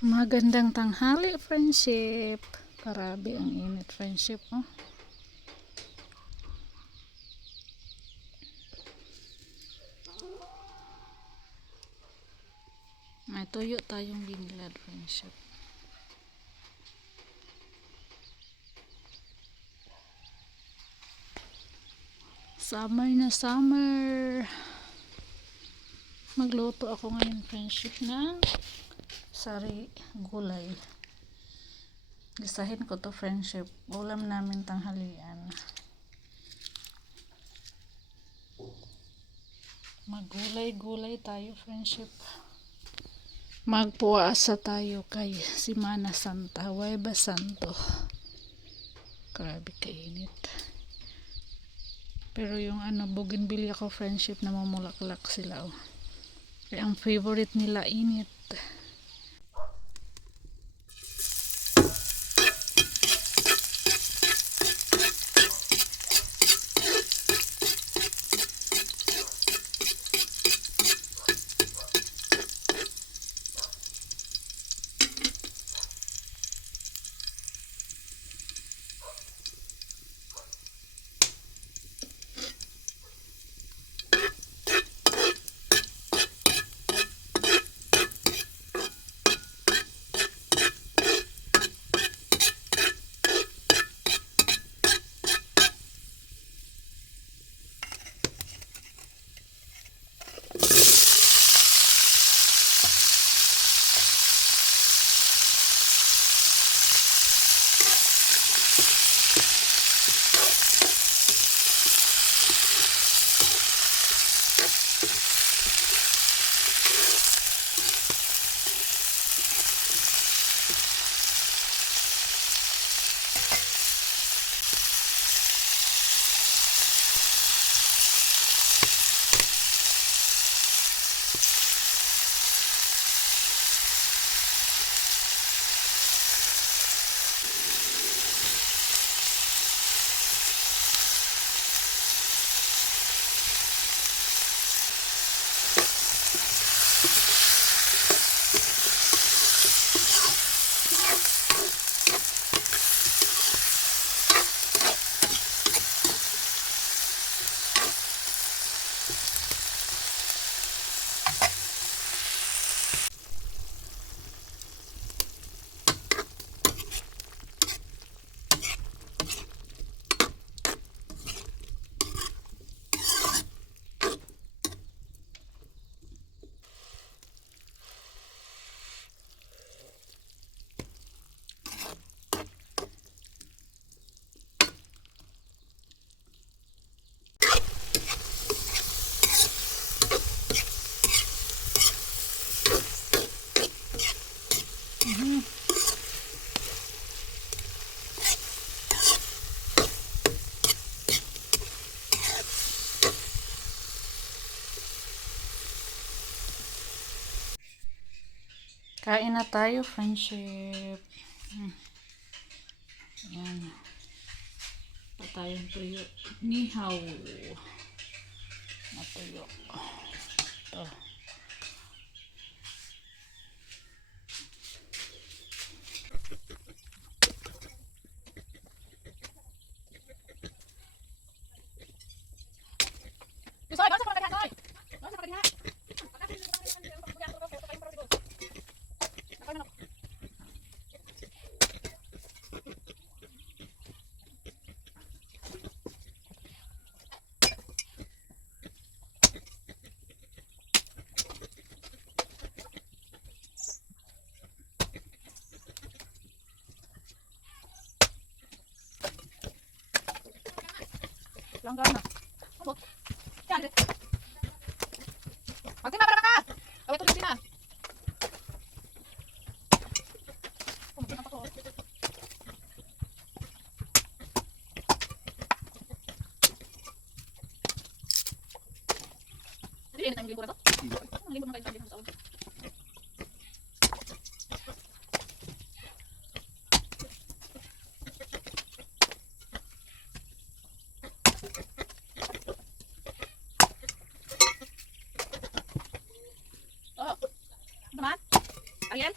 Magandang tanghali, friendship. Grabe ang init, friendship, oh. May tuyo tayong binilad, friendship. Summer na summer. Magluto ako ngayon, friendship, ng gulay. Gisahin ko to, friendship. Ulam namin tanghalian. Maggulay-gulay tayo, friendship. Magpuasa tayo kay Semana Santa, Huwebes Santo. Grabe kainit. Pero yung bougainvillea ko, friendship, namumulaklak sila, oh. Kaya ang favorite nila init. Kain na tayo, friendship. Ayan. Pa tayong tuyo. Nihaw. Na tuyo. Ito. Langgan na. Ano? Yan. Magtima para ka. Kaway to din na. Magtima pa ko. Dili na tayong libo na to. Ang libo na kayo sa ulo. Naman? Ariel?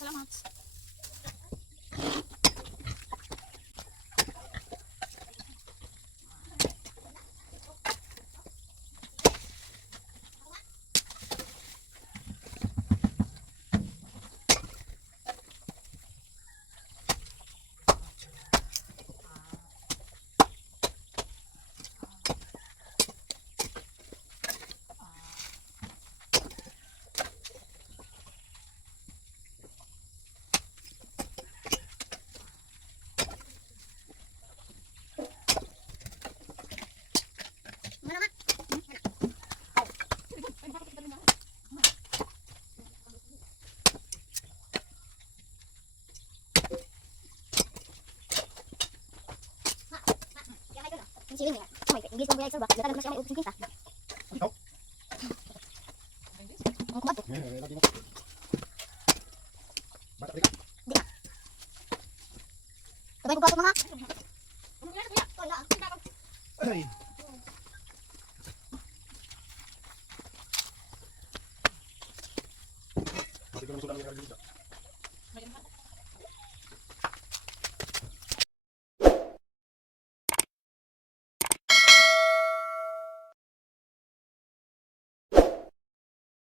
salamat. Siling ya. May English mo ba? Dala mo siya may ubos kita. Ang kumato. Sabay ko pasok mga. Ay. Pati ko na sulang yung